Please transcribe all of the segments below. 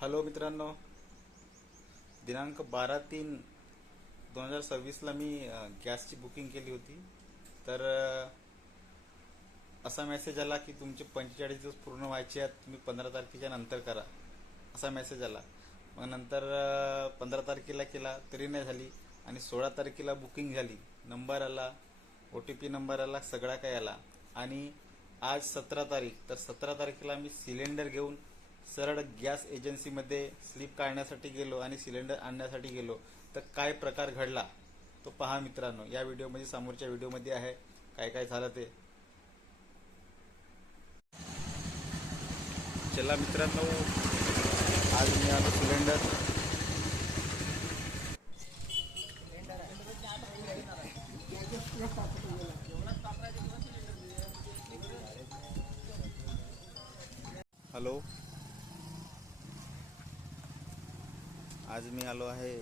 Hello मित्रांनो, दिनांक 12/3/2026ला मी गॅसची बुकिंग केली होती. तर असा मेसेज आला की तुमचे 45 दिवस पूर्ण व्हायचे आहेत, तुम्ही 15 तारखेच्या नंतर करा, असा मेसेज आला. मग नंतर 15 तारखेला केला तरी नाही झाली, आणि 16 तारखेला बुकिंग झाली, नंबर आला, OTP नंबर आला, सगळा काय आला. आणि आज 17 तारीख, तर 17 तारखेला मी सिलेंडर घेऊन सरळ गॅस एजन्सीमध्ये स्लिप काढण्यासाठी गेलो आणि सिलेंडर आणण्यासाठी गेलो. तर काय प्रकार घडला तो पहा मित्रांनो, या व्हिडिओमध्ये, समोरच्या व्हिडिओमध्ये आहे काय काय झालं ते. चला मित्रांनो, आज मी आलो सिलेंडर. हॅलो, आज मी आलो आहे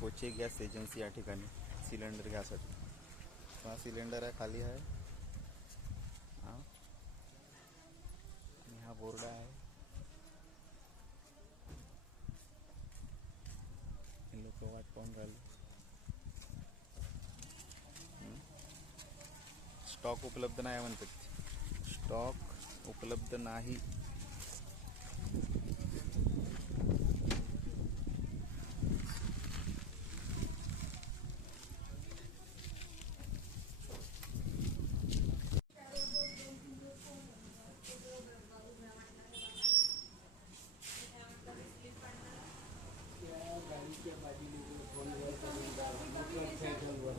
कोचे गॅस एजन्सी या ठिकाणी सिलेंडर घ्यासाठी. हा सिलेंडर आहे, खाली आहे. हा, आणि हा बोर्ड आहे. हे लोक वाट पाहून राहिले. स्टॉक उपलब्ध नाही म्हणतात, स्टॉक उपलब्ध नाही.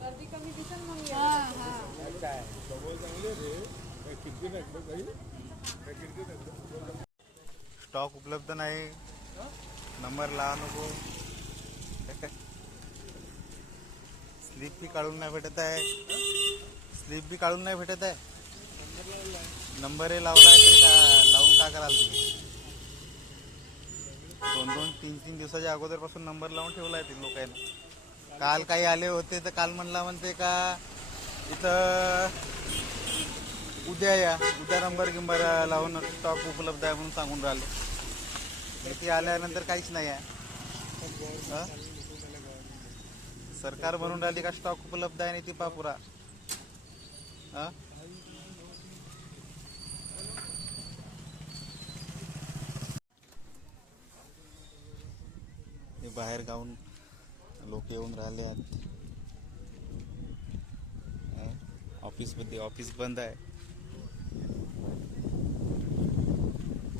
गर्दी कमी दिसेल मग. स्टॉक उपलब्ध नाही, नंबर लावा नको. स्लिप बी काढून नाही भेटत आहे, स्लिप बी काढून नाही भेटत आहे. नंबरही लावलाय तरी का लावून का कराल तुम्ही? 2-2, 3-3 दिवसाच्या अगोदरपासून नंबर लावून ठेवला आहे ते लोकांनी. काल काही आले होते तर काल म्हणते का इथं उद्या या, उद्या नंबर गिंबर लावून स्टॉक उपलब्ध आहे म्हणून सांगून राहिले. ती आल्यानंतर काहीच नाही आहे. सरकार म्हणून राहिली का स्टॉक उपलब्ध आहे, नाही ती पापुरा. हे बाहेर गावून लोक येऊन राहिले आहेत. ऑफिसमध्ये, ऑफिस बंद आहे.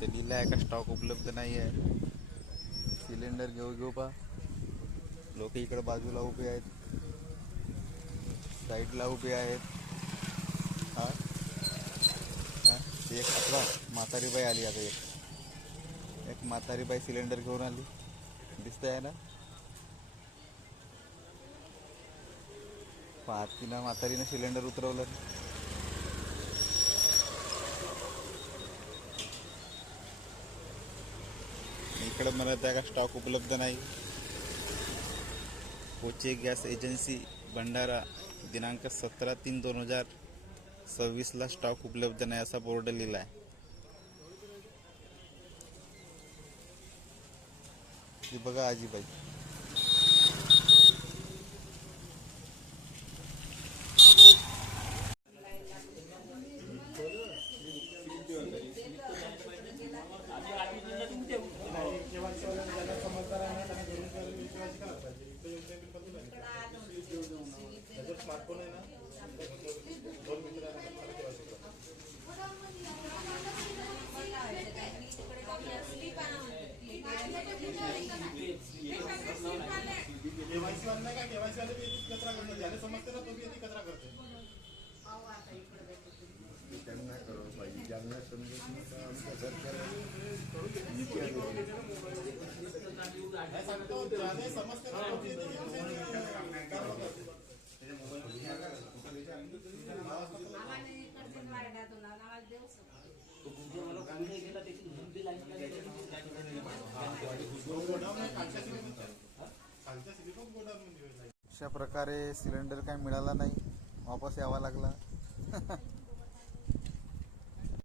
ते लिहिलं आहे का स्टॉक उपलब्ध नाही आहे. सिलेंडर घेऊ पा लोक इकडे बाजूला उभे आहेत, साईडला उभे आहेत. हा, एक आपला म्हातारी बाई आली. आता एक म्हातारी बाई सिलेंडर घेऊन आली, दिसतंय आहे ना. तिनं म्हातारीनं सिलेंडर उतरवलं. इकडे म्हणत आहे का स्टॉक उपलब्ध नाही. कोचे गॅस एजन्सी भंडारा, दिनांक 17/3/2026ला स्टॉक उपलब्ध नाही असा बोर्ड लिहिला आहे. ती बघा आजीबाई. स्मार्टफोन आहे ना, केवायसी वाले का, केवायसी वाले भी कचरा करते, ज्याने समजते ना तो भी यदि कचरा करते. त्यांना करो पाहिजे, ज्यांना समजत नका आमच्या सरकारने सांगतो, ज्याने समजते ना तो भी यदि अशा प्रकारे सिलेंडर काय मिळाला नाही, वापस यावा लागला.